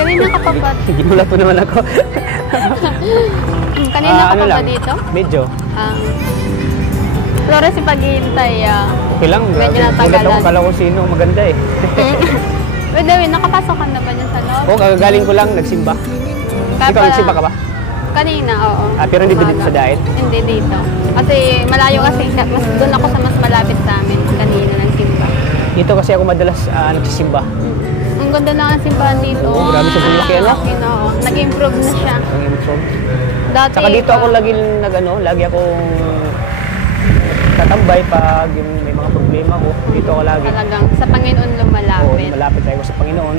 Kanina ka pa ba? Ginulat mo naman ako. Kanina ka ano pa ba lang, dito? Medyo. Flores si paghihintay. Okay lang. Medyo Gulat natagalan. ako, kala ko sino. Maganda eh. Pwede, nakapasok ka na ba dyan sa loob? Oo, kagagaling ko lang. Nagsimba. Ikaw, nagsimba ka ba? Kanina, oo. Pero hindi ba dito sa dahil? Hindi dito. Kasi malayo kasi. Doon ako sa mas malapit sa amin. Kanina nagsimba. Dito kasi ako madalas nagsisimba. Ang ganda lang ang simbahan dito. Oo, grabe sa laki, ano? Nag-improve na siya. Nag-improve. Dati, saka dito ako lagi lagi akong tatambay pag yung may mga problema ko. Dito ako lagi. Talagang sa Panginoon lumalapit. Oo, malapit tayo sa Panginoon.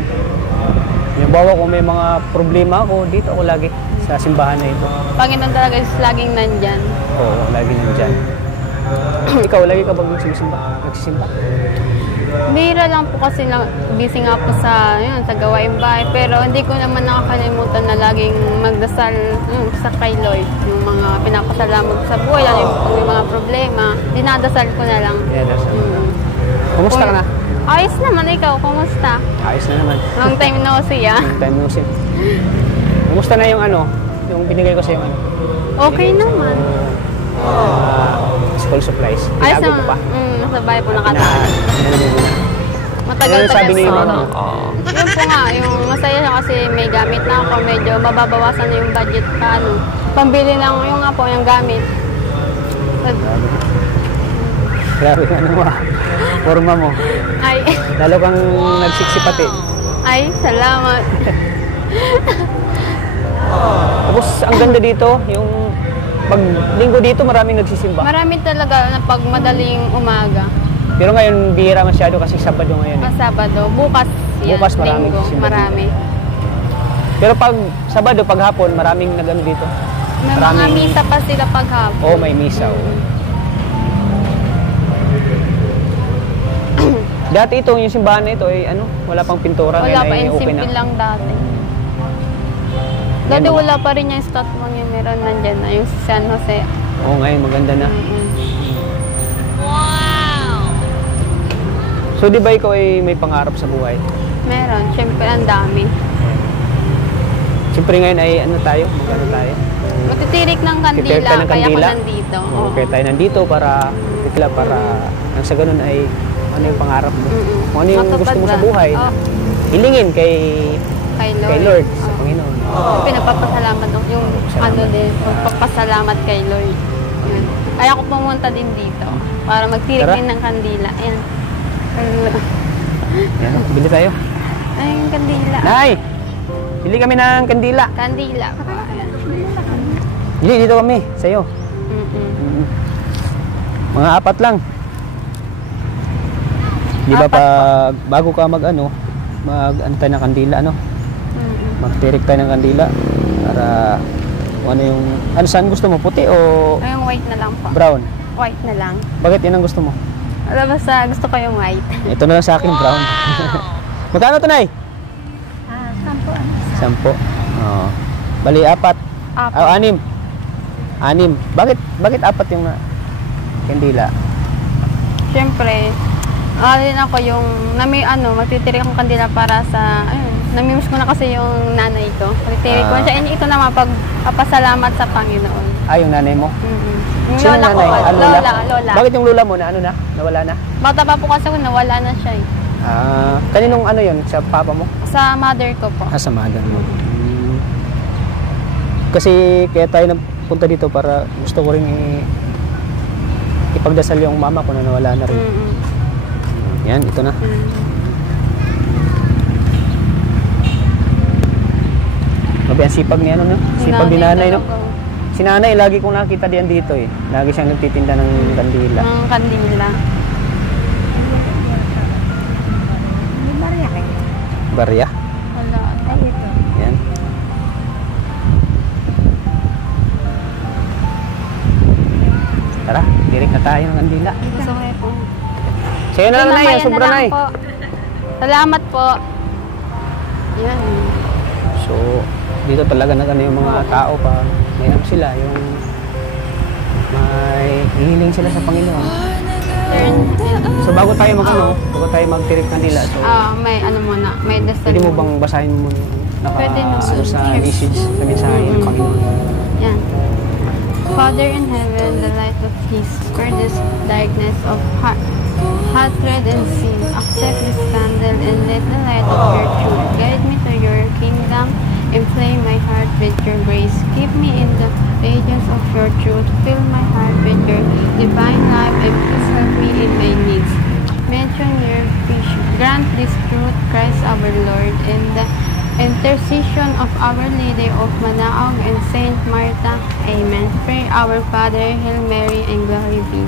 Yung bawa kung may mga problema ako, dito ako lagi sa simbahan na ito. Panginoon talaga is laging nandyan. Oo, lagi nandyan. Ikaw, lagi ka bang nagsisimba? Bihira lang po kasi busy nga po sa gawaing bahay. Pero hindi ko naman nakakalimutan na laging magdasal sa kay Lord. Yung mga pinapasalamat sa buhay, yung may mga problema, dinadasal ko na lang. Dinadasal. Kumusta ka na? Ayos naman, ikaw, kumusta? Ayos na naman. Long time no see, Long time no see. Kumusta na yung yung binigay ko sa yung Okay naman. School supplies. Ayos Tinago ko pa. Nasa bahay po nakatagal. Matagal-tagal sana. Yun po nga, yung masaya siya kasi may gamit na ako. Medyo mababawasan na yung budget pa. Pambili ng yung gamit. Grabe mo forma mo. Ay. Lalo kang nagsiksi-pati. Ay, salamat. Tapos ang ganda dito, yung pag linggo dito maraming nagsisimba. Marami talaga na pag madaling umaga. Pero ngayon bihira masyado kasi Sabado ngayon. Sabado. Bukas maraming linggo. Marami. Pero pag Sabado, pag hapon, maraming nagano dito. May mga misa pa sila pag hapon. Oo, may misa. Dati yung simbahan na ito ay wala pang pintura. Wala pa, okay simple lang dati. Dati wala pa rin yung statue yung meron nandyan na yung San Jose. Oo, ngayon maganda na. Wow! So di ba ikaw ay may pangarap sa buhay? Meron, syempre ang dami. Siyempre ngayon ay tayo? Magano tayo? Matitirik ng kandila, kaya ako nandito. Kaya tayo nandito para nang sa ganun ay ano yung pangarap mo? Kung ano yung gusto mo sa buhay, hilingin kay Lord, sa Panginoon. Pinapapasalamat yung pagpapasalamat kay Lord. Yun. Kaya ako pumunta din dito para magtirik din ng kandila. Ayan. Yan, bili tayo. Ay, yung kandila. Nay! Bili kami ng kandila. Kandila. Bili, dito kami, sa'yo. Mga 4 lang. Di ba pag bago ka mag-antay ng kandila, magtirik tayo ng kandila para saan gusto mo? Puti o yung white na lang po. Brown? White na lang. Bakit yan ang gusto mo? Basta gusto ko yung white. Ito na lang sa akin, brown. Magkano ito, Nay? 10. 10. Oo. Bali, 4. 6. 6. Bakit 4 yung kandila? Siyempre, din ako yung magtitirik akong kandila para sa namimiss ko na kasi yung nanay ko. Magtitirik ko siya. Ito naman pagpapasalamat sa Panginoon. Yung nanay mo? Yung sino lola nanay? ko. Lola. Bakit yung lola mo na nawala na? Bata pa po kasi ako, nawala na siya eh. Kaninong yun? Sa papa mo? Sa mother ko po. Sa mother mo. Kasi kaya tayo napunta dito para gusto ko rin ipagdasal yung mama ko na nawala na rin. Yan, ito na. Mabi ang sipag niya, sipag ni nanay, no? Si nanay, lagi kong nakita diyan dito eh. Lagi siyang nagtitinda ng kandila. Ng kandila. May barya kayo? Barya? Wala. Ay, ito. Yan. Tara, tirik na tayo ng kandila. Gusto ko po. Sa'yo na lang, Nay. Sobra, Nay. Salamat po. Yan. So, dito talaga yung mga tao pa. May sila, yung may hihiling sila sa Panginoon. Father in heaven. So bago tayo bago tayo mag-trip Kanila, so May ano muna, may dasal. pwede mo bang basahin mo Pwede na. sa message na mensahe ng Panginoon? Yan. Father in heaven, the light of His spread this darkness of hatred and sin. Accept this candle and let the light of your truth guide me to your kingdom. Inflame my heart with your grace. Keep me in the radiance of your truth. Fill my heart with your divine life and please help me in my needs. Mention your vision. Grant this truth, Christ our Lord, and the intercession of Our Lady of Manaog and Saint Martha. Amen. Pray our Father, Hail Mary, and glory be.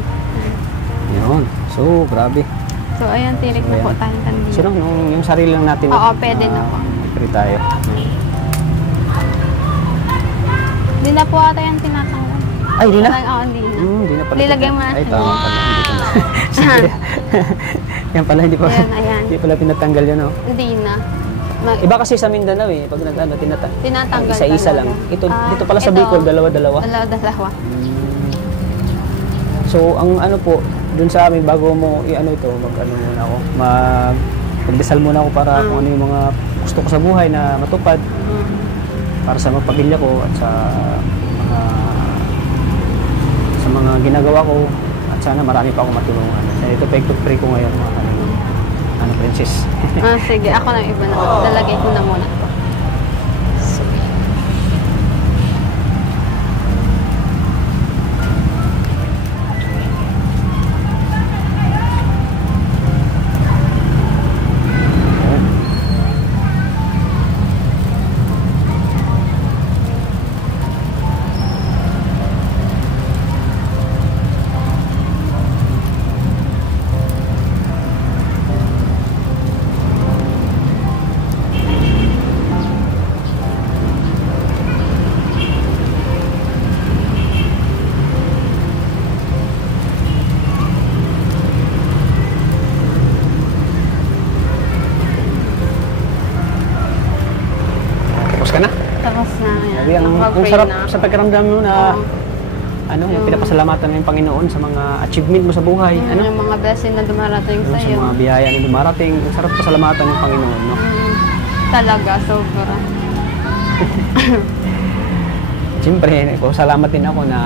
Yun. So, grabe. So, ayan, tirik na po tayo kanina. Sino? Yung sarili lang natin. Oo, pwede na po. Pwede tayo. Hindi na po ata yung tinatanggal. Ay, di na? Oo, hindi na. Hindi na pala. Lilagay mo na. Ay, tama pala. Yan pala, hindi pala pinatanggal yan, oh. Hindi na. Iba kasi sa Mindanao eh, pag tinatanggal isa-isa lang. Ito, dito pala sa Bicol, dalawa-dalawa. Dalawa-dalawa. So, ang ano po, dun sa amin, bago mo i-ano ito, magdasal muna ako para kung ano yung mga gusto ko sa buhay na matupad. Para sa mga pamilya ko at sa mga ginagawa ko at sana marami pa akong matulungan. So, ito pag-pray ko ngayon mga princess. Sige, ako lang iba na. Lalagay ko na muna. Tapos na. Yan. Ang sarap sa pagkaramdam mo na yung pinapasalamatan mo yung Panginoon sa mga achievement mo sa buhay. Yung mga blessing na dumarating sa iyo. Sa mga biyaya na dumarating. Ang sarap pasalamatan ng Panginoon. No? Talaga, sobra. Siyempre, salamat din ako na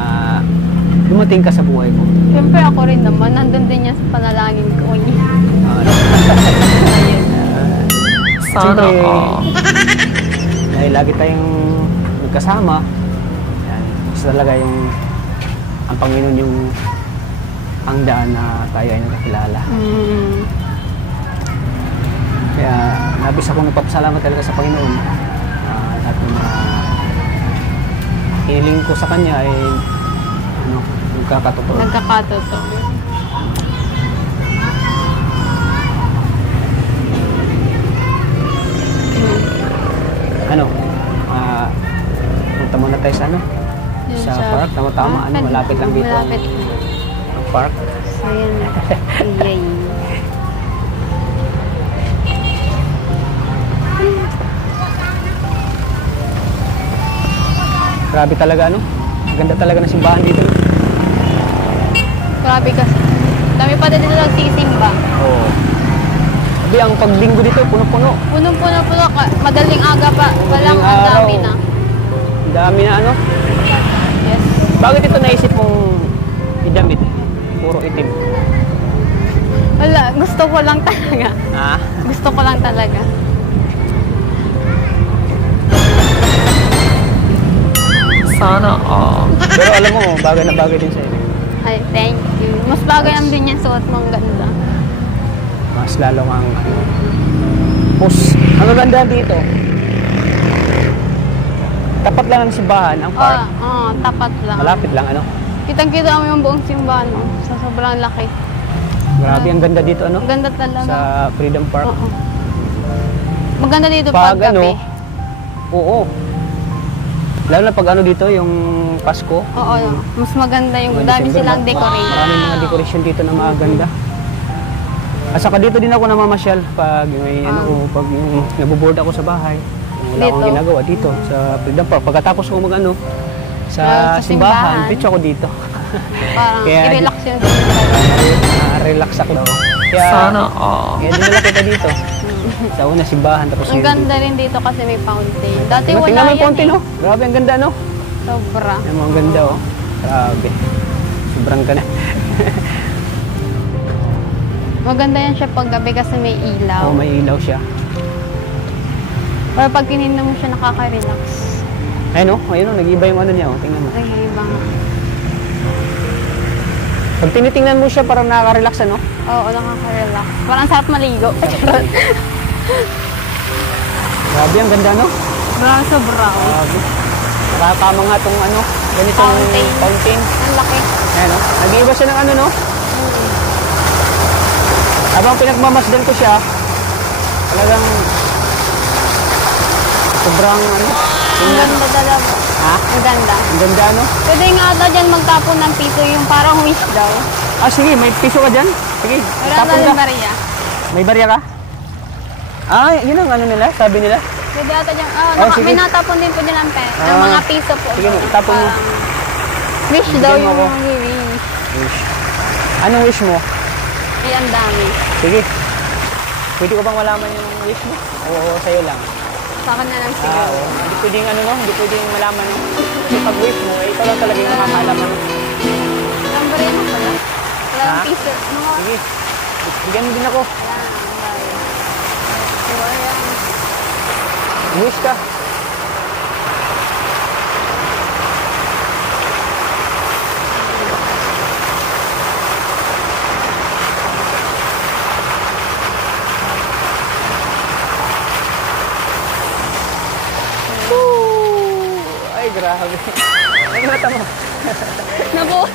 dumating ka sa buhay ko. Siyempre ako rin naman. Nandun din yan sa panalangin ko. Sana dahil lagi tayong magkasama, yan, gusto talaga ang Panginoon yung ang daan na tayo ay nagkakilala. Kaya nabis ako nagpapasalamat talaga sa Panginoon. At yung hiling ko sa Kanya ay nagkakatotoo. Nagkakatotoo. Punta muna tayo sa sa park, tama-tama, malapit lang dito ang park. So, yan. Yay. Grabe talaga, ganda talaga ng simbahan dito. Grabe kasi. Dami pa din dito nagsisimba. Oo. Sabi, ang paglinggo dito, puno-puno. Punong-puno. Madaling aga pa. Walang ang dami na. Ang dami na Yes. Bakit ito naisip mong idamit? Puro itim. Wala. Gusto ko lang talaga. Gusto ko lang talaga. Sana all. Pero alam mo, bagay na bagay din sa'yo. Ay, thank you. Mas bagay ang din yung suot mong ganda. Mas lalo ang ang ganda dito. Tapat lang ang simbahan, ang park. Tapat lang. Malapit lang, Kitang-kita mo yung buong simbahan, sa sobrang laki. Grabe, ang ganda dito, Ganda talaga. Sa Freedom Park. Maganda dito pag gabi. Oo. Lalo na pag dito, yung Pasko. Oo, mas maganda yung dami silang decoration. Maraming mga decoration dito na maganda. At saka dito din ako namamasyal pag may pag yung naboboard ako sa bahay. Wala akong ginagawa dito sa Freedom Park. Pagkatapos ko sa simbahan, pitch ako dito. Parang i-relax yun dito. Naka-relax ako. Kaya, sana kaya dinala kita dito. Sa una simbahan tapos ang ganda rin dito kasi may fountain. Dati wala tingnan mo yung yan fountain, oh. Grabe, ang ganda, no? Sobra. Ang ganda, oh. Grabe. Sobrang ganda. Maganda yan siya pag gabi kasi may ilaw. Oo, may ilaw siya. Pero pag tinignan mo siya, nakaka-relax. Ayun, oh. Ayun, oh. Nag-iba yung ano niya, oh. Tingnan mo. Nag-iba nga. Pag tinitingnan mo siya, parang nakaka-relax, ano? Oo, nakaka-relax. Parang sarap maligo. Grabe, ang ganda, no? Brown sa brown. Grabe. Nakakama nga itong ano, ganitong fountain. Ang laki. Ayan, no? Nag-iiba siya ng ano, no? Habang pinagmamasdan ko siya, talagang sobrang ano. Ang ganda talaga. Ha? Ang ganda. Ang ganda, no? Pwede nga ata dyan magtapon ng piso yung parang wish daw. Ah, sige, may piso ka dyan? Sige, Wala na tapon rin ka. bariya. May barya ka? Ah, yun ang ano nila, sabi nila. Pwede ata dyan. Sige. May natapon din po dyan ng ng mga piso po. Sige, itapon mo. Wish daw Bigyan mo yung ako. wish. Wish. Anong wish mo? Ay, ang dami. Sige. Pwede ko bang malaman yung wish mo? Oo, sa'yo lang. Sa akin na lang Ah, siguro. oo. Hindi pwedeng ano, no? Hindi pwedeng malaman. Kasi pag wish mo, ikaw lang talaga yung makakalaman. Ang bariya mo pala. Wala Ha? yung piso. Sige. Bigyan mo din ako. Wala na, ang bariya. Wala. Wish ka. Ay, grabe. Ay, mata mo. Nabuo.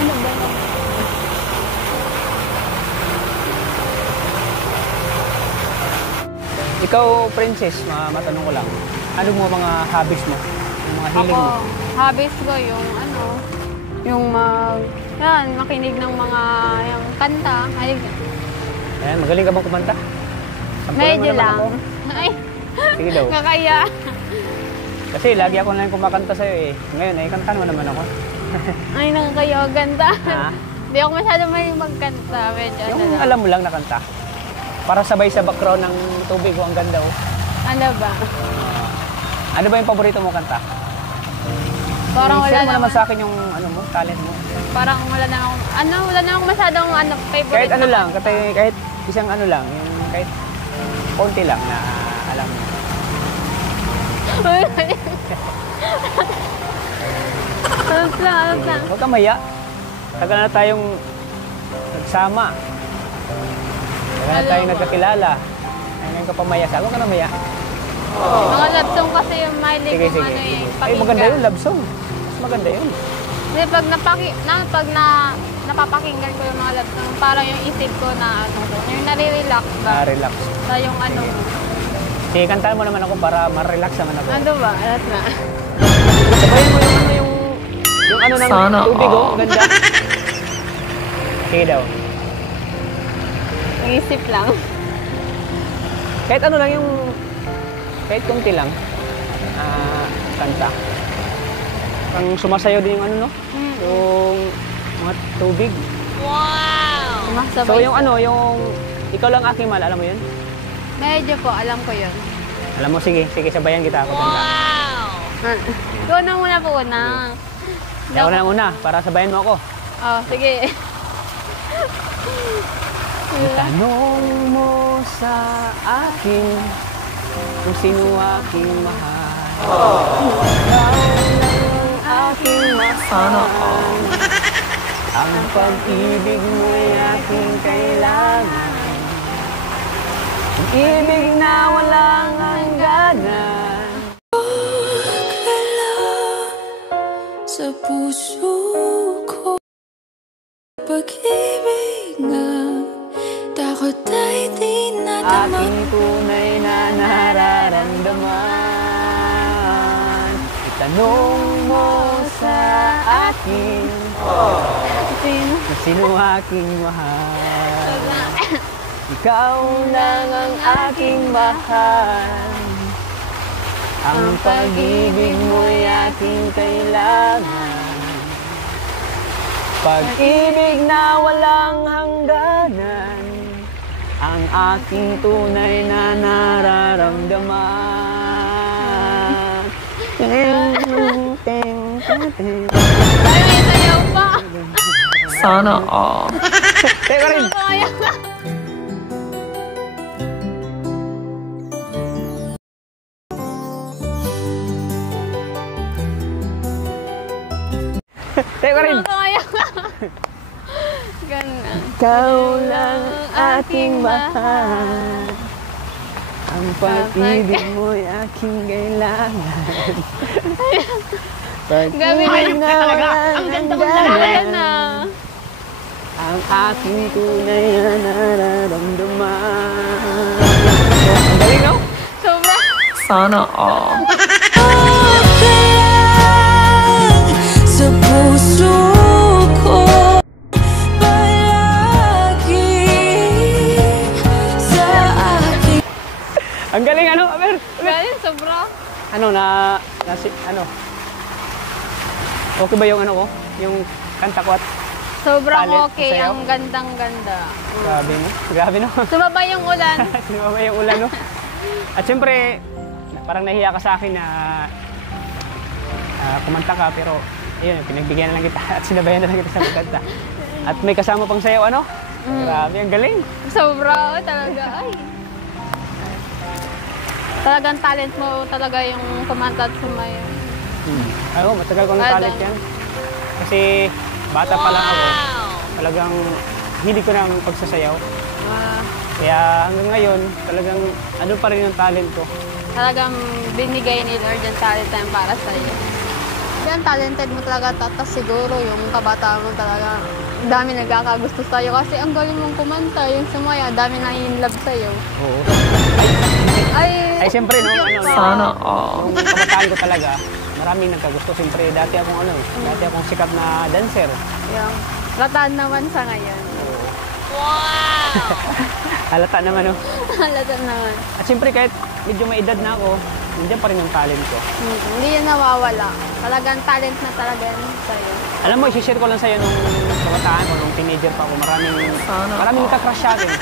Ano ba? Ikaw, princess, matanong ko lang. Ano mo mga hobbies mo? Yung mga hiling Ako, mo? hobbies ko yung makinig ng mga yung kanta. Ay, Ayan, magaling ka bang kumanta? Sampulan mo medyo naman lang. ako. Ay, Sige daw. kakaya. Kasi lagi ako na yung kumakanta sa'yo eh. Ngayon ay kanta mo naman ako. Ay, nakakaya, ganda. Ha? Hindi ako masyado may magkanta. Medyo Yung ano lang. alam mo lang na kanta. Para sabay sa background ng tubig ko, ang ganda oh. Ano ba? Ano ba yung paborito mo kanta? Parang wala Share mo naman naman. sa akin yung ano mo, talent mo. Parang wala na akong masyadong favorite. Kahit ano na lang, kanta. kahit isang ano lang, yung kahit konti lang na alam mo. Alas lang. Huwag kang maya. Tagal na tayong nagsama. Tagal na tayong nagkakilala. Ay, ngayon ka pa maya. Huwag ka na maya. Mga love song kasi yung mahilig Sige, kong sige. ano eh, Ay, pakinggan. maganda yun, love song. Mas maganda yun. Hindi, pag napapakinggan ko yung mga love song, parang yung isip ko na yung nare-relax ba? Relax. Sa yung ano. Sige, kantahan mo naman ako para ma-relax naman ako. Ano ba? Alas na. Sabayan mo yung ano ng tubig, oh. Ganda. Sige daw. Yung isip lang. Kahit ano lang yung, kahit kunti lang, kanta. Parang sumasayaw din yung ano, no? Yung mga tubig. Wow! So yung ano, yung ikaw lang aking mahal, alam mo yun? Medyo po, alam ko yun. Alam mo, sige, sabayan kita ako. Wow! Ikaw na muna po una. Ako na lang una, para sabayan mo ako. Oh, sige. Itanong mo sa akin kung sino aking mahal. Ikaw lang ang aking mahal. Ang pag-ibig mo'y aking kailangan. Pag-ibig na walang hangganan. Sa puso ko, pag-ibig na takot ay di nadama. Aking tunay na nararamdaman. Itanong mo sa akin kung sino aking mahal. Ikaw lang ang aking mahal. Ang pag-ibig mo'y aking kailangan. Pag-ibig na walang hangganan, ang aking tunay na nararamdaman. Ay, may sayaw pa. Sana all. Teka rin! Kaya na. Teka rin! Kaya na. Ganun. Ikaw lang aking mahal. Ang pag-ibig mo'y aking kailangan. Pag-ibig na walang hangganan, ang aking tunay na nararamdaman. Ang galing, no? Sobra. Sana all. Sa puso ko palagi sa akin. Ang galing, ano? Aber? Galing, sobra. Ano, ano? Okay ba yung ano ko? Yung kanta ko at Sobrang Talent, okay. sayaw? Ang gandang-ganda. grabe, no? Grabe, no? Sumabay yung ulan. Sumama yung ulan, no? At syempre, parang nahiya ka sa akin na kumanta ka, pero yun, pinagbigyan na lang kita at sinabayan na lang kita sa pagkanta. At may kasama pang sayaw, ano? Grabe, ang galing. Sobra. Talaga. Ay. Talagang talent mo talaga yung kumanta at sumayaw. Ako, matagal ko ng talent yan. Kasi bata pa lang ako, talagang hindi ko ng pagsasayaw. Kaya hanggang ngayon, talagang ano pa rin yung talent ko. Talagang binigay ni Lord yung talent na yun para sa iyo. Yan, talented mo talaga, tatas siguro yung kabataan mo talaga. Ang dami nagkakagusto sa'yo kasi ang galing mong kumanta, yung sumaya, ang dami na in love sa'yo. Oo. Ay, Ay, siyempre, no, Sana all. nung kabataan ko talaga, maraming nagkagusto. Siyempre, dati akong sikat na dancer. yung lataan naman sa ngayon. Halata naman, no? Lataan naman. At siyempre, kahit medyo may edad na ako, nandiyan pa rin yung talent ko. Hindi yan nawawala. Talagang talent na talaga yan sa'yo. Alam mo, i-share ko lang sa'yo nung kabataan ko, nung teenager pa ako, maraming nagka-crush sa akin na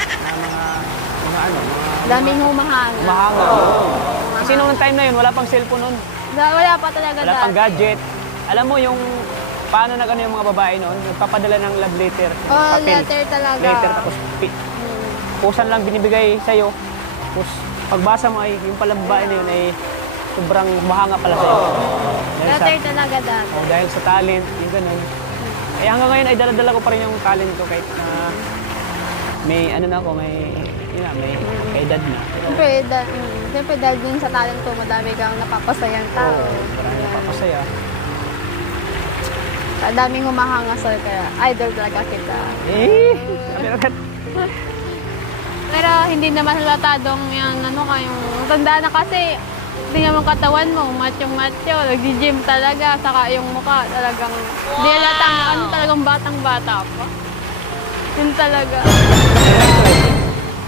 mga Daming humahanga. mahanga. Kasi nung time na yun, wala pang cellphone nun. Wala pa talaga Wala pang gadget. Alam mo yung paano nag-ano yung mga babae noon? Nagpapadala ng love letter. Oh, papel. letter talaga. Letter, tapos pusan lang binibigay sa'yo. Tapos pagbasa mo ay yung pala babae na yun ay sobrang mahanga pala sa'yo. Letter talaga dati. Dahil sa talent, yung ganun. Kaya hanggang ngayon ay dala-dala ko pa rin yung talent ko kahit na may ano na ako, may edad na. Siyempre dahil din sa talent ko, madami kang napapasayang tao. Marami napapasaya. Daming humahanga sa'yo, kaya idol talaga kita. Sabi agad. Pero hindi naman halatadong yung yung tanda na kasi hindi naman katawan mo, macho-macho, nag-gym talaga, saka yung mukha talagang, hindi halatang, talagang batang-bata pa. Yun talaga.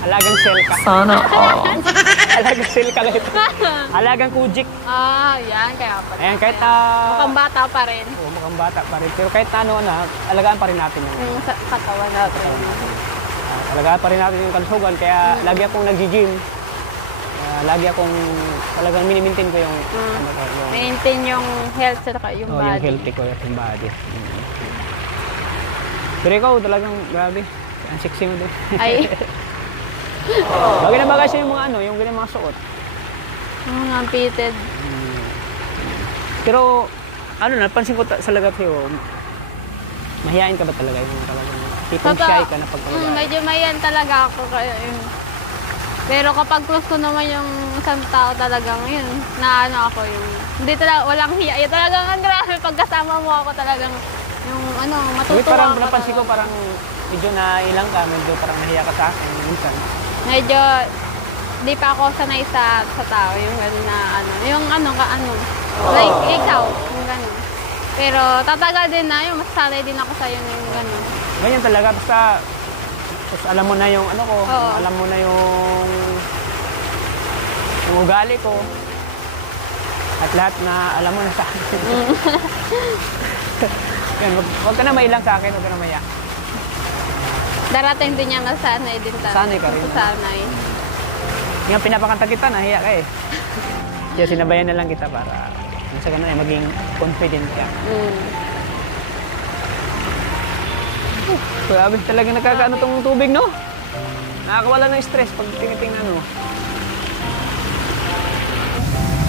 Alagang sel ka. Sana all. Alagang sel ka ito. Alagang kujik. Yan, kaya pa. Ayan, kahit Mukhang bata pa rin. mukhang bata pa rin. Pero kahit alagaan pa rin natin yung Yung katawan natin. alagaan pa rin natin yung kalusugan. Kaya lagi akong nag-gym. Lagi akong talagang minimintain ko yung Maintain yung health at yung yung body. healthy ko at yung body. Pero ikaw talagang grabe. Ang sexy mo din. Ay, Bagay na bagay siya yung yung ganyan mga suot. mga pitted. Pero napansin ko sa lagat sa'yo, mahihain ka ba talaga? Yung talagang tipong shy ka na pagkawala? Medyo mayan talaga ako. Kaya yun. Pero kapag close ko naman yung isang tao talagang yun, na ako yung, hindi talaga, walang hiya. Yung talagang ang grabe, pagkasama mo ako talagang, yung matutuwa Parang ako napansin ko, talaga. parang medyo nailang ka, medyo parang nahiya ka sa akin minsan. Medyo, di pa ako sanay sa tao, yung gano'n na like ikaw, yung gano'n. Pero tatagal din na, yung masasanay din ako sa'yo na yung gano'n. Ganyan talaga, basta alam mo na yung ko, alam mo na yung ugali ko. At lahat na alam mo na sa akin. Yan, wag ka na mailang sa akin, wag ka na maya. Darating din yan, nasanay din tayo. Sanay ka rin. Sanay. Yung pinapakanta kita, nahiya ka eh. Kaya sinabayan na lang kita para sa ganun ay maging confident ka. Grabe talaga nakakaano tong tubig, no? Nakakawala ng stress pag tinitingnan mo.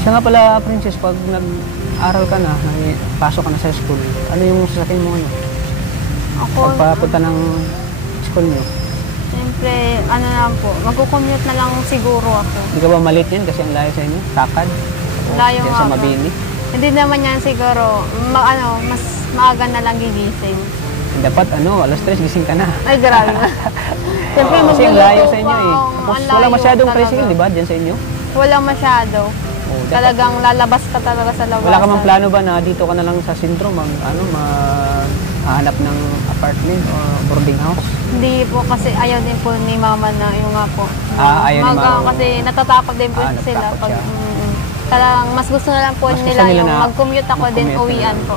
Siya nga pala, Princess, pag nag-aral ka na, pasok ka na sa school, ano yung sasakin mo, ano? Ako, Pagpapunta ng school niyo? siyempre, ano lang po, magkukommute na lang siguro ako. Hindi ka ba malit yan kasi ang layo sa inyo? Takad? Layo Diyan nga sa po. Mabini? Hindi naman yan siguro, mas maaga na lang gigising. Dapat alas 3 gising ka na. Ay, grabe na. Siyempre, Kasi ang layo sa inyo eh. pa, Tapos ang wala layo masyadong talaga. tricycle, di ba? Diyan sa inyo? Wala masyado. Oh, dapat- Talagang lalabas ka talaga sa labasan. Wala ka mang plano ba na dito ka na lang sa sentro maghanap ng apartment o boarding house? Hindi po kasi ayaw din po ni mama na yung nga po. Ayaw ni mama. Kasi natatakot din po sila. natatakot Pag, siya. talagang mas gusto na lang po Mas gusto nila nila yung na mag-commute ako din mag-commute uwian na. po.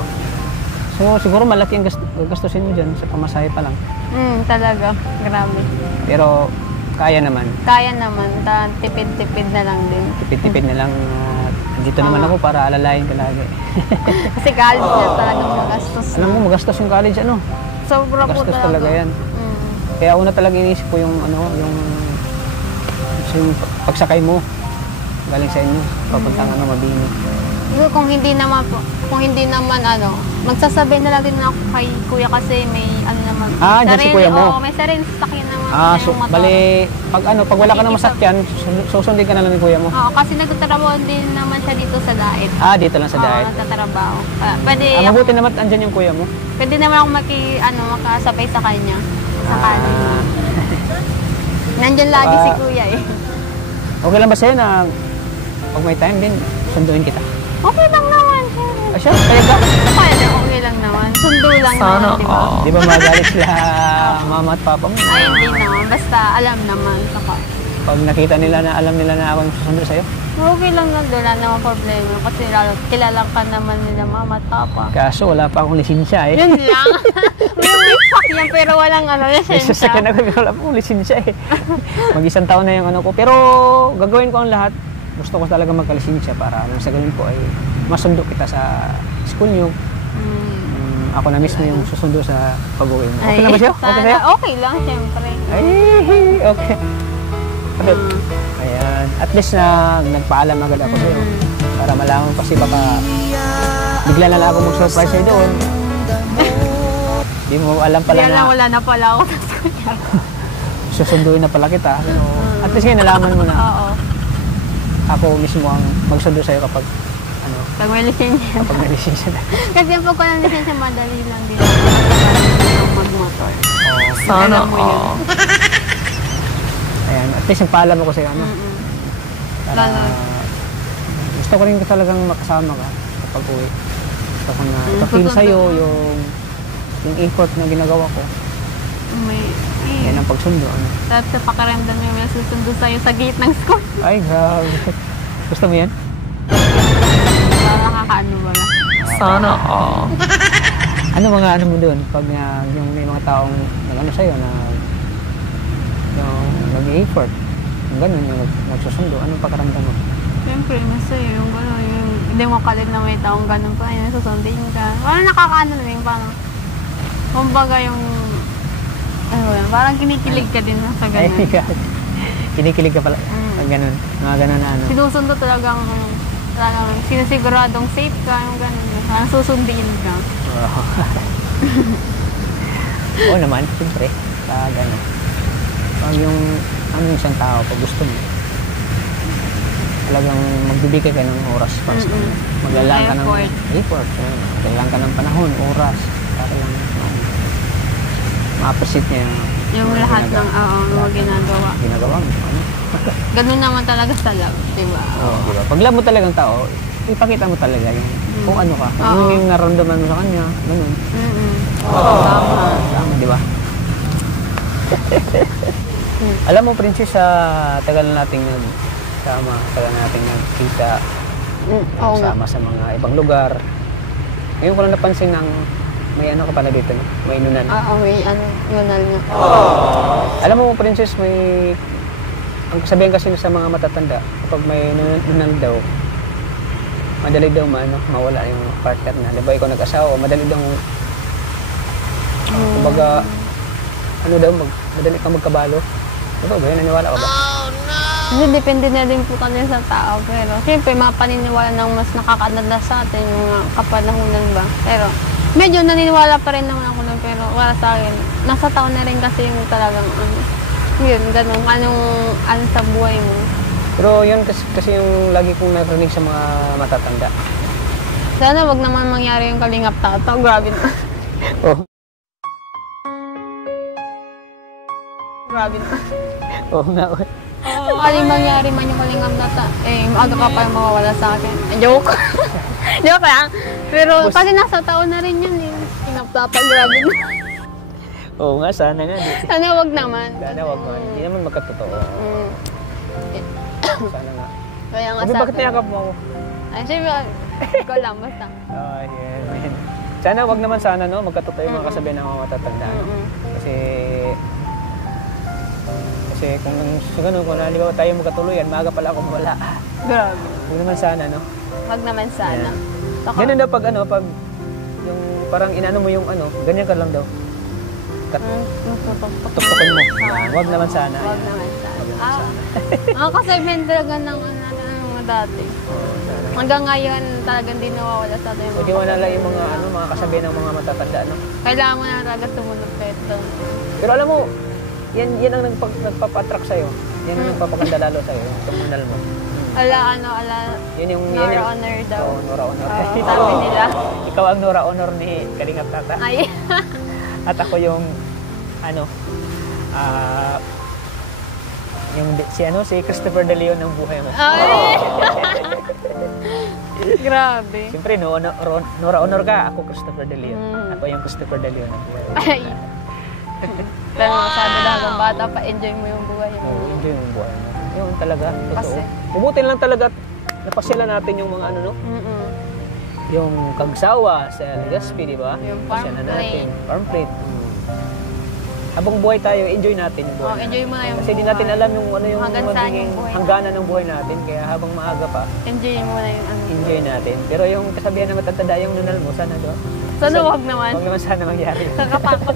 So siguro malaki ang gastusin mo dyan sa pamasahe pa lang. Talaga. Grabe. Pero kaya naman. Kaya naman. Tipid-tipid na lang din. Tipid-tipid na lang. Dito naman ako para alalayan ka lagi. Kasi college na talagang magastos. Alam mo, magastos yung college, ano? Sobra po Gastos talaga. talaga yan. Kaya una talaga iniisip ko yung pagsakay mo galing sa inyo, papuntang Mabini. Siguro kung hindi naman magsasabi na lang din ako kay kuya kasi may naman. Dyan si kuya mo? Oo, may sarili sakyan naman. So, bali, pag wala ka ng masakyan, susundin ka na lang ni kuya mo. Oo, kasi nagtatrabaho din naman siya dito sa Daet. Dito lang sa Daet. Oo, nagtatrabaho. Pwede, Mabuti naman andyan yung kuya mo. pwede naman ako makasabay sa kanya. Sa kanya. Nandyan lagi si kuya eh. Okay lang ba sa'yo na pag may time din, sunduin kita? Okay lang naman. Siya, kaya ka? Kaya okay lang naman. Sundo lang Sana naman, di ba? all. Di ba magalit sila mama at papa mo? Ay, hindi naman. Basta alam naman. Saka, Pag nakita nila na alam nila na ako yung susundo sa'yo? okay lang na doon. Wala naman problema. Kasi kilala ka naman nila mama at papa. Kaso wala pa akong lisensya eh. Yun lang. May sakyan pero walang May lisensya. sasakyan ako, wala pa akong lisensya eh. Mag-isang taon na yung ko. Pero gagawin ko ang lahat. Gusto ko talaga magkalisensya para nang sa ganun ko ay masundo kita sa school niyo. Ako na mismo yung susundo sa pag-uwi mo. Okay na ba siya? Okay sa'yo? Okay lang, syempre. Ay, okay. Ayan. At least nagpaalam agad ako sa'yo. Para malaman kasi baka bigla na lang ako mag-surprise sa'yo doon. Di mo alam pala Kaya lang na wala na pala ako sa sakyan. susunduin na pala kita. Pero at least ngayon nalaman mo na Oo. ako mismo ang magsundo sa'yo kapag Pag may lisensya. kapag may lisensya na. Kasi pag walang lisensya, madali lang din. Mag-motor. Sana Alam mo yun. all. Ayan. At least nagpaalam ako sa'yo. Para Lalo. gusto ko rin talagang makasama ka kapag uwi. Gusto ko na ipapil susunod. sa'yo yung effort na ginagawa ko. Yan ang pagsundo. Tapos sa pakiramdam mo yung susundo sa'yo sa gate ng school. Ay, grabe. Gusto mo yan? Para nakakaano wala. Sana all. Ano mga ano mo doon? Pag yung may mga taong nag-ano sa'yo na yung nag-effort, yung gano'n, yung nagsusundo, anong pakaramdam mo? Siyempre, masaya yung gano'n. Yung hindi mo kalit na may taong gano'n pa. Yung susundin ka. Parang nakakaano na rin. Parang, kumbaga yung, parang kinikilig ka din sa Ay, gano'n. God. Kinikilig ka pala. Pag gano'n. Mga gano'n na ano. Sinusundo talagang sinasiguradong safe ka, yung gano'n. Parang susundin ka. Wow. Oo naman, siyempre. Pag ano. Pag yung isang tao, pag gusto mo, talagang magbibigay ka ng oras para sa kanya. Maglalaan ka ng effort. Maglalaan ka ng panahon, oras. Para lang ma-appreciate niya Yung lahat ng mga ginagawa. mo. Ano? Ganun naman talaga sa love, di ba? Oo, diba? Pag love mo talagang tao, ipakita mo talaga yung kung ano ka. Kung ano yung naramdaman mo sa kanya, ganun. Tama, di ba? Alam mo, Princess, tagal na nating nagsama, tagal na nating nagkita. Oo nga. Sama sa mga ibang lugar. Ngayon ko lang napansin ng may ano ka pala dito, no? May inunan. May nunal nga. Alam mo, princess, ang sabihin kasi sa mga matatanda, kapag may nunal daw, madali daw mawala yung partner na. Di ba, ikaw nag-asawa, madali daw, kumbaga, madali kang magkabalo. Di ba, naniwala ka ba? Kasi depende na din po kanya sa tao. Pero siyempre, mapaniniwala ng mas nakakadala sa atin yung mga kapanahunan ba. Pero medyo naniniwala pa rin naman ako nun. Pero para sa akin, nasa tao na rin kasi yung talagang yun, ganun. Ano sa buhay mo. Pero yun kasi yung lagi kong narinig sa mga matatanda. Sana wag naman mangyari yung kalingap tata. Grabe na. Oh. Grabe na. Oo nga. Kung aling mangyari man yung kalingap tata, maaga ka pa yung mawawala sa akin. Joke. Joke lang. Pero kasi nasa tao na rin yun eh. Kalingap tata, grabe na. Oo nga, sana nga. Sana wag naman. Sana wag man. Hindi naman magkatotoo. Sana nga. Kaya nga Sabi, sa bakit akin. niyakap mo ako? Ay, siyempre, ikaw lang, basta. Yeah. Sana wag naman sana, no? Magkatotoo yung mga kasabihan ng mga matatanda. Kasi kung halimbawa tayo magkatuluyan, maaga pala ako mawala. Grabe. Huwag naman sana, no? Wag naman sana. Saka, Ganun daw pag yung parang inano mo yung ganyan ka lang daw. Tuktukin mo. Wag naman sana. Wag naman sana. Kasi talaga ng mga dati. Hanggang ngayon talagang di nawawala sa atin. Hindi mo nalala yung mga kasabihan ng mga matatanda, no? Kailangan mo na talaga sumunod pa ito. Pero alam mo, yan ang nagpapa-attract sa'yo. Yan ang nagpapaganda lalo sa'yo, yung tumunal mo. Ala, Nora Honor daw. Oo, Nora Honor. Sabi nila. Ikaw ang Nora Honor ni Kalingap Tata. Ay. At ako yung, si Christopher De Leon ng buhay mo. Ay. Grabe. Siyempre, Nora Honor ka. Ako Christopher De Leon. Ako yung Christopher De Leon ng buhay mo. Ay. Pero sabi lang kung bata pa, enjoy mo yung buhay mo. Oo, enjoy mo yung buhay mo. Yun talaga, totoo. Kasi, Ubutin lang talaga at napasyalan natin yung mga yung Kagsawa sa Legazpi, di ba? Yung farm Pasyalan plate. natin. Farm plate. Habang buhay tayo, enjoy natin yung buhay. enjoy mo na yung Kasi di natin alam yung yung Hanggang saan magiging yung buhay hangganan ng buhay natin. Kaya habang maaga pa, enjoy mo na yung enjoy natin. Pero yung kasabihan na matatanda yung nunal mo, sana doon. Sana wag naman. Huwag naman sana mangyari. Nakatakot.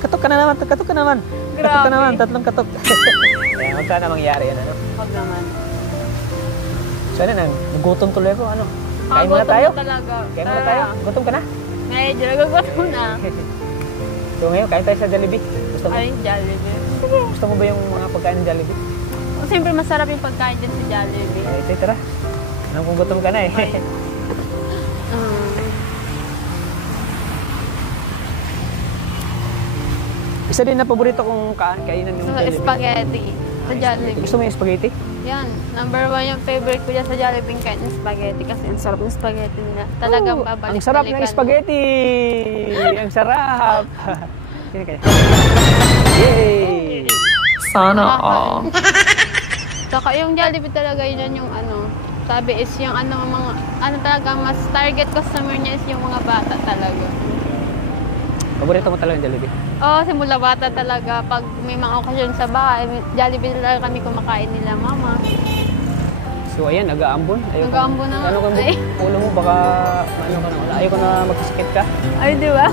Katok ka na naman, katok ka naman. Katok ka Grabe. naman, tatlong katok. Kaya huwag sana mangyari yan, Wag naman. Sana nagutom tuloy ako, Kain muna tayo? Talaga. Kain muna tayo? Gutom ka na? Medyo nagagutom na. So ngayon, kain tayo sa Jollibee. Gusto mo? Ay, Jollibee. Gusto mo ba yung mga pagkain ng Jollibee? Siyempre masarap yung pagkain dyan sa Jollibee. Ay, tara. Alam kong gutom ka na eh. Isa din na paborito kong kainan yung Jollibee. Spaghetti. Sa Jollibee. Gusto mo yung spaghetti? Yan. Number 1 yung favorite ko dyan sa Jollibee kain yung spaghetti. Kasi ang sarap ng spaghetti nila. Talagang babalik. Ang sarap ng spaghetti! Ang sarap! Sino kaya? Yay! Sana all. Saka yung Jollibee talaga yun yung sabi is yung mga talaga mas target customer niya is yung mga bata talaga. Paborito mo talaga yung Jollibee? Oo, simula bata talaga. Pag may mga okasyon sa bahay, Jollibee talaga kami kumakain nila, mama. So ayan, nag-aambon. Nag-aambon na nga. Ano kang Ay. ulo mo, baka ayaw ko na magkasakit ka. Ay, di ba?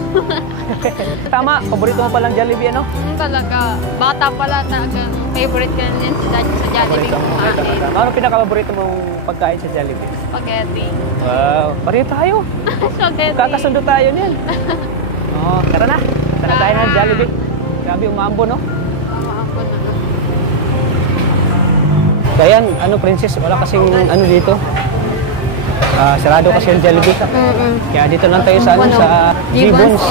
Tama, paborito mo palang Jollibee, ano? Talaga. Bata pala talagang favorite ka rin sa Jollibee kumain. Ano pinaka-paborito mong pagkain sa Jollibee? Spaghetti. Wow, pareho tayo. Spaghetti. Kakasundo tayo niyan. Oh, tara na. Tara tayo na Jollibee. Grabe, umaambon, no? Ako na. Kaya princess, wala kasing dito. Sarado kasi yung Jollibee. Kaya dito lang tayo sa sa Gibbons.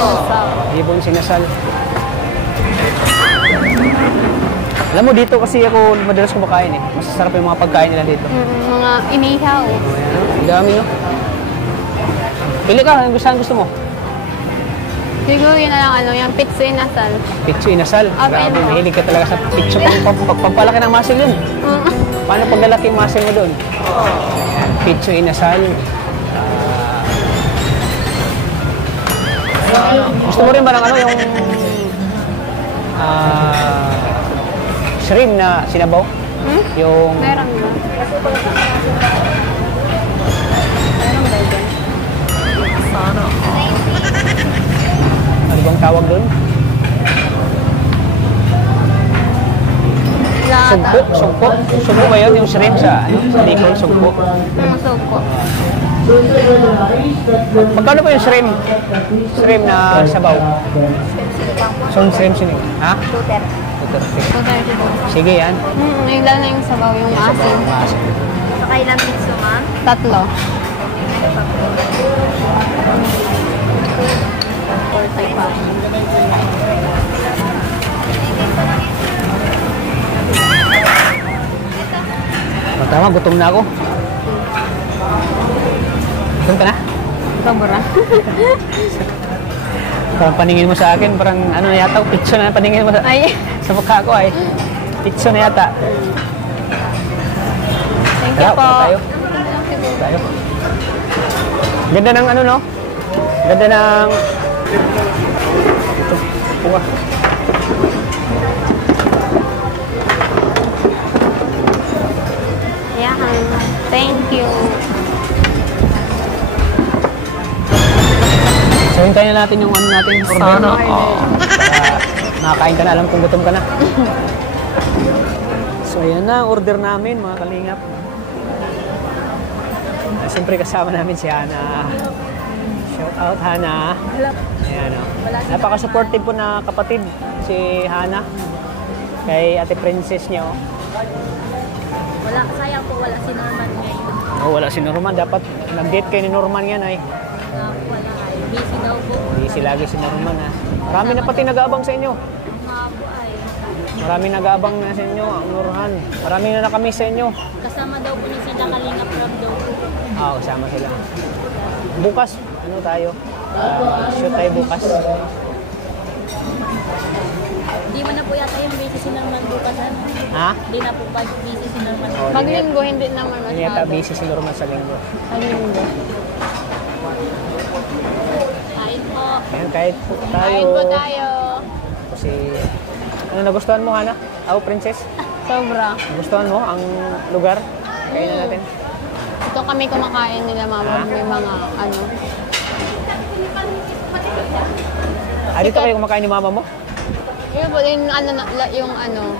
Gibbons Inasal. Alam mo, dito kasi ako madalas kumakain eh. Masasarap yung mga pagkain nila dito. Mga inihaw. Ang dami, no? Pili ka, saan gusto mo? Siguro yun na lang yung pizza inasal. Pizza Inasal. Grabe, mahilig ka talaga sa pizza. Pampalaki ng muscle yun. Paano pag lalaki yung muscle mo doon? Pizza inasal. Gusto mo rin ba ng ano yung shrimp na sinabaw? Yung Meron ba? Meron ba dyan? Sana all. ano bang tawag doon? Lata. Sugpo. Sugpo ba yun? Yung shrimp sa Bicol, sugpo. Suko. Magkano po yung shrimp? Shrimp na sabaw? Shrimp sinig. Ha? 230. Sige yan. Yung lang na yung sabaw, yung asin. Saka ilang pizza, ma'am? 3. Tama, gutom na ako. Gutom ka na? Sobra. Parang paningin mo sa akin, parang ano na yata, pizza na paningin mo sa, Ay. sa mukha ko ay. Pizza na yata. Thank you Tara, po. tayo. Tayo. Ganda ng ano, no? Ganda ng... Ito, puwa. Yeah. Thank you. So, hintayin na natin yung ano natin. Sana all. Para nakakain ka na, alam kung gutom ka na. So, ayan na, order namin mga kalingap. Siyempre kasama namin si Hana. Shout out, Hana. Ayan, o. Napaka-supportive po na kapatid si Hana. Kay Ate Princess niya, oh. Wala, sayang po wala si Norman ngayon. Oh, wala si Norman. Dapat nag-date kayo ni Norman yan, ay. Wala ay. Busy daw po. Busy lagi si Norman, ha. Marami na pati nag-aabang sa inyo. Mga po ay. Marami nag-aabang na sa inyo, ang Nurhan. Marami na nakamiss sa inyo. Kasama daw po ni sila Kalinga Prab daw po. Oo, kasama sila. Bukas, ano tayo? Shoot tayo bukas. Di mo na po yata yung busy si Norman bukas. Ano? Ha? Di na po ba busy si Norman? Oh, Maglinggo, hindi naman Hindi yata masyado. busy si Norman sa linggo. Maglinggo. Kain po. Ayan, kahit po tayo. Kain po tayo. Kasi, ano nagustuhan mo, Hana? Oh, Princess? Sobra. Nagustuhan mo ang lugar? Kainan natin. Ito kami kumakain nila, mama. May mga ano. Ah, dito kayo kumakain ni mama mo? Yun po, yung ano,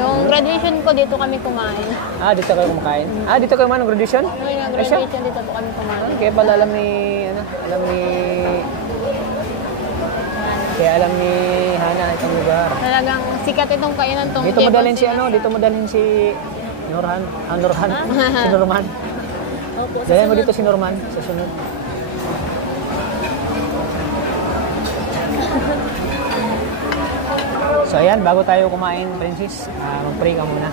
yung graduation ko, dito kami kumain. Ah, dito kayo kumakain? Ah, dito kayo man ng graduation? Yung Ay, siya? graduation, dito po kami kumain. Kaya pala alam ni, kaya alam ni Hana itong lugar. Talagang sikat itong kainan tong Dito mo dalhin si dito mo dalhin si Norhan. Ah, Norhan. Si Norman. Opo. Dalhin mo dito si Norman sa sunod. So ayan, bago tayo kumain, Princess, mag-pray ka muna.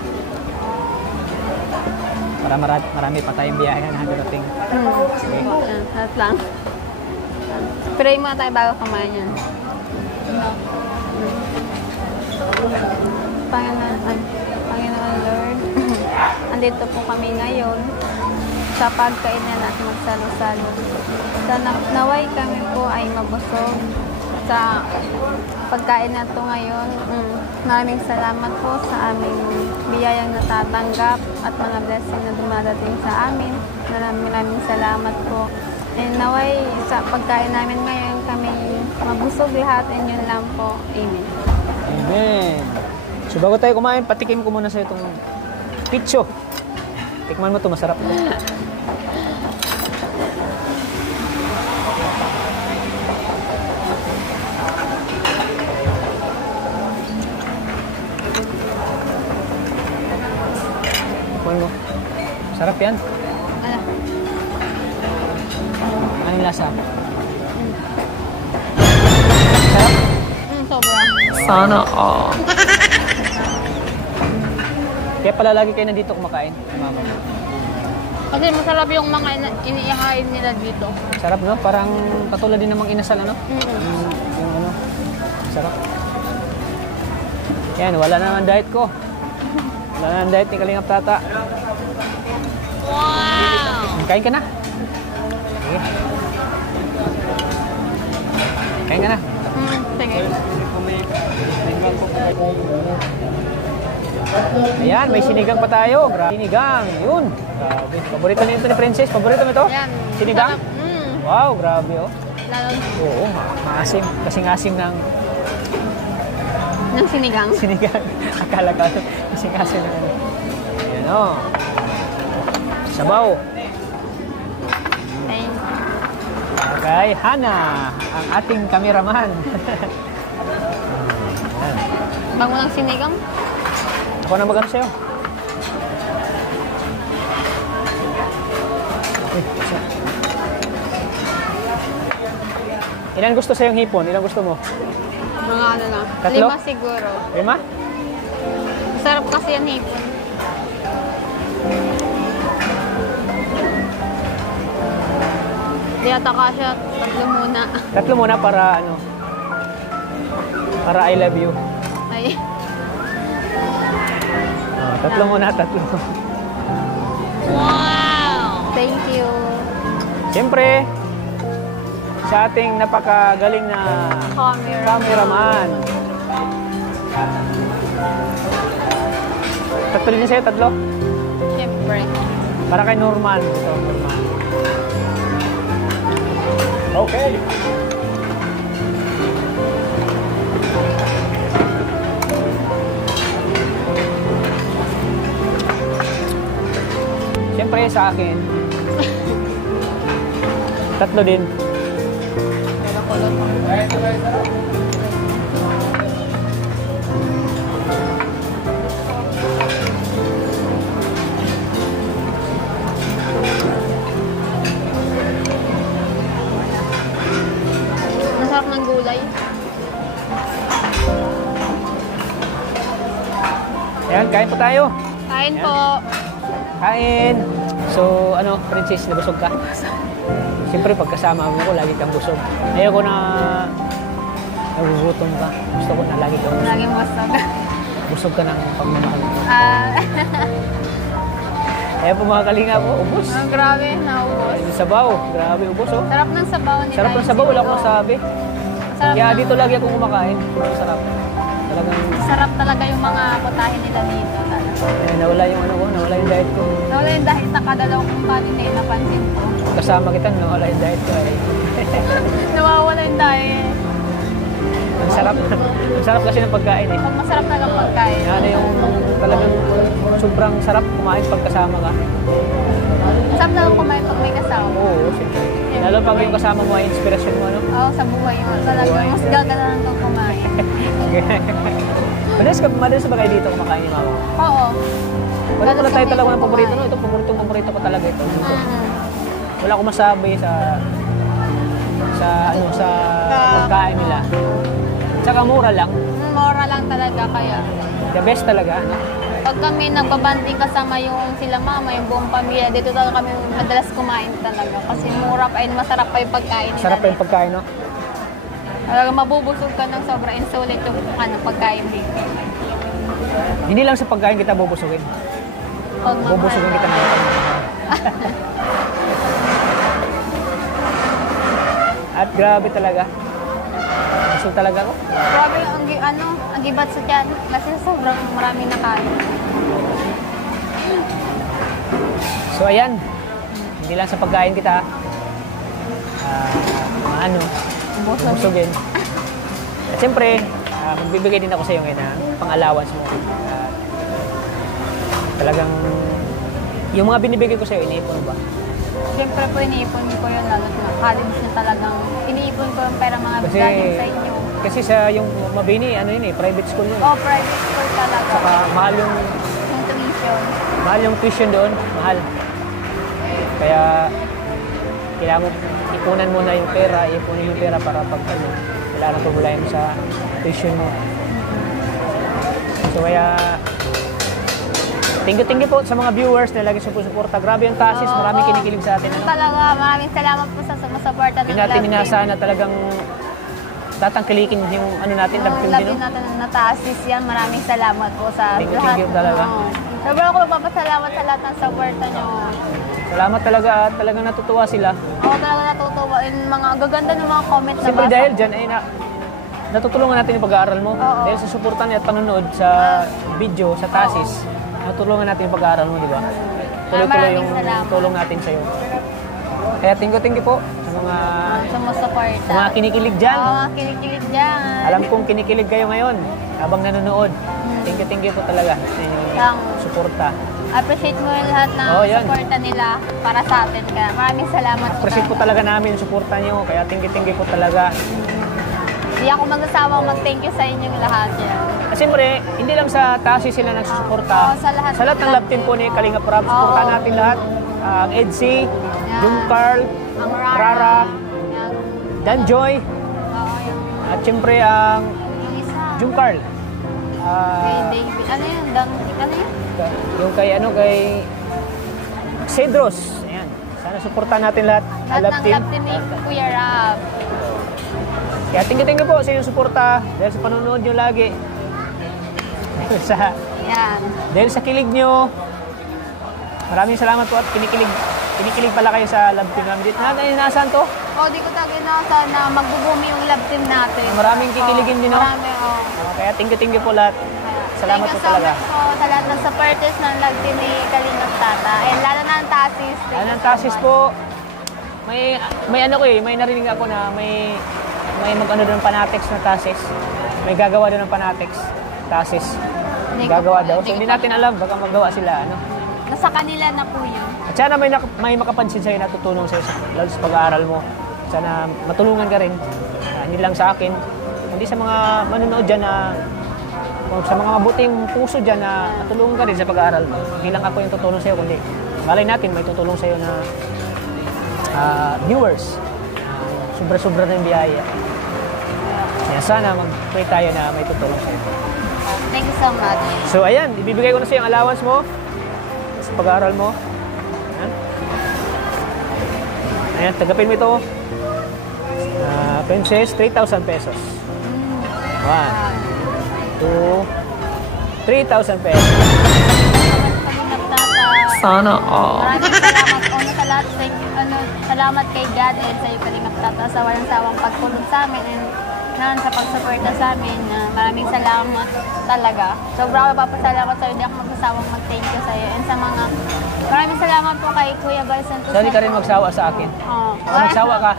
Para marami pa tayong biyahe na darating. Sige. Lahat lang. Pray muna tayo bago kumain yan. Panginoon Lord, andito po kami ngayon sa pagkainan at magsalo-salo. Sana naway kami po ay mabusog sa pagkain na ito ngayon. Maraming salamat po sa aming biyayang natatanggap at mga blessing na dumadating sa amin. Maraming salamat po. And naway sa pagkain namin ngayon kami mabusog lahat and yun lang po. Amen. Amen. So bago tayo kumain, patikim ko muna sa itong pizza. Tikman mo to, masarap to. Tikman mo. Sarap yan. Ano? Anong lasa? Sarap? Sobra. Sana all. Kaya pala lagi kayo nandito kumakain, mama mo. Kasi masarap yung mga iniihain nila dito. Sarap, no? Parang katulad din namang inasal, ano? Yung ano, sarap. Yan, wala na ang diet ko. Wala na ang diet ni Kalingap Tata. Kain ka na. Sige. Kain ka na. Sige. Ayan, may sinigang pa tayo. Sinigang, yun. Grabe. Paborito nito ni Princess. Paborito mo ito? Yan. Sinigang? Wow, grabe oh. Lalo Oo, maasim. Kasing asim ng ng sinigang. sinigang. Akala ko, kasing asim ng ano. Ayan oh. Sabaw. Thank you. Kay Hana, ang ating kameraman. Bango ng sinigang. Ako na magano sa'yo. Ilan gusto sa'yong hipon? Ilan gusto mo? Mga ano na. Tatlo? 5 siguro. 5? Sarap kasi yan hipon. Di ata kasya. 3 muna. 3 muna para ano? Para I love you. Ay. Oh, 3 muna, 3. Thank you. Siyempre, sa ating napakagaling na cameraman. 3 din sa'yo, 3? Siyempre. Para kay Norman. Ito, Norman. Okay. Siyempre sa akin, 3 din. Pero kulot. Masarap ng gulay. Ayan, kain po tayo. Kain Ayan. po. Kain! So, ano, Princess, nabusog ka? Siyempre, pagkasama mo ko, lagi kang busog. Ayoko na nagugutom ka. Gusto ko na lagi kang busog. Laging busog. Busog ka ng pagmamahal. Kaya po mga kalinga po, ubos. Grabe, naubos. Yung sabaw, grabe, ubos oh. Sarap ng sabaw nila. Sarap ng sabaw, wala akong masabi. Sarap Kaya ng- dito lagi akong kumakain. Sarap. Talagang, Sarap talaga yung mga putahe nila dito. nawala yung ano ko, nawala yung diet ko. Nawala yung dahil nakadalaw kong kanin eh, napansin ko. Kasama kita, nawala yung diet ko eh. Nawawala yung dahil. Ang sarap, ang sarap kasi ng pagkain eh. Pag masarap talagang pagkain. Yan yung talagang sobrang sarap kumain pag kasama ka. Masarap talagang kumain pag may kasama. Oo, siyempre. Lalo pag yung kasama mo ay inspirasyon mo, ano? Oo, sa buhay mo. Talagang mas gagana kang kumain. Madalas ba kayo dito kumakain ni mama? Oo. Wala pala tayo kami talaga ng kumain. paborito, no? Ito, paborito ko talaga ito. Mm. Wala akong masabi sa pagkain nila. Tsaka mura lang. Mura lang talaga kaya. The best talaga, ano? Pag kami nagbabanding kasama yung sila mama, yung buong pamilya, dito talaga kami madalas kumain talaga. Kasi mura pa and masarap pa yung pagkain nila. Sarap pa yung dito. pagkain, no? Talaga mabubusog ka ng sobra and sulit yung pagkain dito. Hindi lang sa pagkain kita bubusugin. Pagmamahal. Bubusugin kita ng pagmamahal. At grabe talaga. Busog talaga ako. Grabe ang gibat sa tiyan. Kasi sobrang maraming nakain. So ayan, hindi lang sa pagkain kita busugin. At siyempre, magbibigay din ako sa iyo ngayon ng pang-allowance mo. Talagang, yung mga binibigay ko sa iyo, iniipon ba? Siyempre po, iniipon ko yun. Lalo na college na talagang iniipon ko yung pera mga Kasi, galing sa inyo. kasi sa yung Mabini, ano yun eh, private school yun. Oh, private school talaga. Saka mahal Yung tuition. doon, mahal. Kaya, kailangan mo ipunan mo na yung pera, para pag ano, wala na problema sa tuition mo. So kaya, thank you po sa mga viewers na lagi sumusuporta. Grabe yung tasis, maraming kinikilig sa atin. Ano? Talaga, maraming salamat po sa sumusuporta ng Hindi natin Love inaasahan Team. na talagang tatangkilikin yung ano natin, Yung Love Team Love din, Team no? natin na tasis yan. Maraming salamat po sa Thank lahat. you talaga. Oo. Sobrang ako magpapasalamat sa lahat ng suporta nyo. Salamat talaga at talagang natutuwa sila. Ako talaga natutuwa. Yung mga gaganda ng mga comments na Siyempre basa. dahil dyan ay natutulungan natin yung pag-aaral mo. Oo. Dahil sa suportan at panonood sa video, sa TASIS, natutulungan natin yung pag-aaral mo, di ba? Tuloy-tuloy Maraming yung salamat. tulong natin sa'yo. Kaya thank you po sa mga Sumusuporta. mga kinikilig dyan. Oo, mga kinikilig dyan. Alam kong kinikilig kayo ngayon habang nanonood. Thank you po talaga sa inyong Tang. suporta. Appreciate mo yung lahat ng Oo, yan. suporta nila para sa atin. Kaya maraming salamat po. Appreciate po talaga namin yung suporta nyo. Kaya thank you po talaga. Hindi ako magsasawang mag-thank you sa inyong lahat yan. At siyempre, hindi lang sa TASIS sila nagsusuporta. Oo, sa lahat. ng love team po ni Kalinga Prab, suportahan Oo. natin lahat. Ang Edsy, Yan. yung Carl, Ang Rara, Yan. Danjoy, Oo, at siyempre ang yung isa. Jung Carl. Kay David. Ano yun? Ano yun? Yung kay Cedros. Ayan. Sana suportahan natin lahat. Lahat ng love team ni Kuya Rab. Kaya thank you po sa inyong suporta dahil sa panonood nyo lagi. Yan. Dahil sa kilig nyo. Maraming salamat po at kinikilig pala kayo sa love team namin. Nasaan to? Di ko talaga inaasahan na magbubumi yung love team natin. Maraming kikiligin din, no? Marami, Kaya thank you po lahat. Salamat po Thank you so talaga. much po sa lahat ng supporters ng love team ni Kalingap Tata. And lalo na ang TASIS. Thank you Anong so TASIS much. po? May ano ko may narinig ako na may mag-ano doon Panatex na TASIS. May gagawa doon ng Panatex TASIS. Hindi ko Gagawa po- daw. So hindi hindi ko natin alam, baka magawa sila, ano. Nasa kanila na po yun. At sana may makapansin sa'yo na tutulong sa'yo lalo sa pag-aaral mo. Sana matulungan ka rin. Hindi lang sa akin, hindi sa mga manonood dyan na sa mga mabuting puso dyan na matulungan ka rin sa pag-aaral mo. Hindi lang ako yung tutulong sa'yo, kundi malay natin may tutulong sa'yo na viewers. Sobra-sobra na yung biyaya. Kaya sana mag-pray tayo na may tutulong sa'yo. Thank you so much. So ayan, ibibigay ko na sa'yo ang allowance mo sa pag-aaral mo. Ayan, tagapin mo ito. Princess, 3,000 pesos. 1, 2, 3,000 pesos. Kalingap Tata. Sana all. Maraming salamat po sa lahat. Salamat kay God and sa iyo Kalingap Tata sa walang sawang pagtulong sa amin and sa pagsuporta sa amin. Maraming salamat talaga. Sobrang papasalamat sa iyo. Hindi ako magsasawang mag-thank you sa iyo. And sa mga maraming salamat po kay Kuya Bal Santos. Sana ka rin magsawa sa akin. Oo. Baka magsawa ka.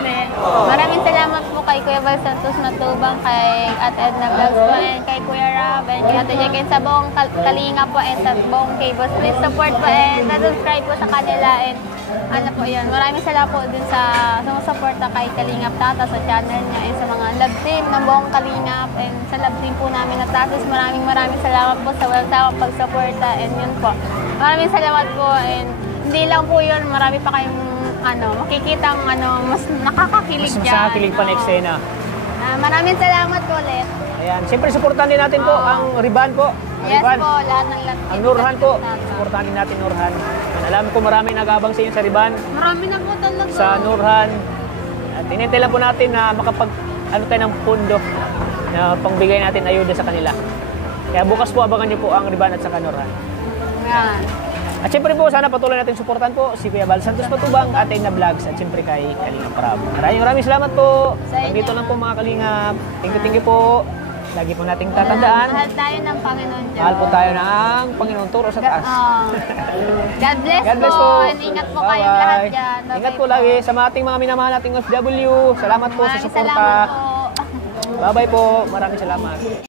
Hindi. Maraming salamat po kay Kuya Bal Santos Matubang, kay Ate Edna Vlogs po, and kay Kuya Rab, and kay Ate Jackie, sa buong Kalinga po, and sa buong K-Boss. Please support po and subscribe po sa kanila, and ano po yun. Maraming salamat po din sa sumusuporta kay Kalingap Tata sa channel niya, and sa mga love team ng buong Kalingap, and sa love team po namin na Tatas. Maraming salamat po sa walang sawang pagsuporta, and yun po. Maraming salamat po, and hindi lang po yun, marami pa kayong makikitang mas nakakakilig Mas dyan. nakakakilig pa na eksena. Maraming salamat po ulit. Ayan, siyempre supportan din natin po ang Riban po. Yes Riban. po, lahat ng love team. Ang Nurhan po. Tata. Supportan din natin Nurhan. Ayan, alam ko marami nag-abang sa inyo sa Riban, Marami na po talaga. sa Nurhan. At tinitila po natin na ano tayo ng pundo na pangbigay natin ayuda sa kanila. Kaya bukas po abangan niyo po ang Riban at saka Nurhan. Yan. At siyempre po, sana patuloy natin suportan po si Kuya Bal Santos Matubang, Ate na Vlogs, at siyempre kay Kalinga Prab. Maraming salamat po. Sa inyo. Nandito lang po mga Kalingap. Thank you po. Lagi po nating tatandaan. Mahal tayo ng Panginoon Diyos. Mahal po tayo ng Panginoon turo sa taas. God bless, God bless po. po. And ingat po kayong lahat dyan. Bye-bye Ingat po lagi sa mga ating mga minamahal nating FW. Salamat po sa Maraming suporta. salamat po. Bye-bye po. Maraming salamat.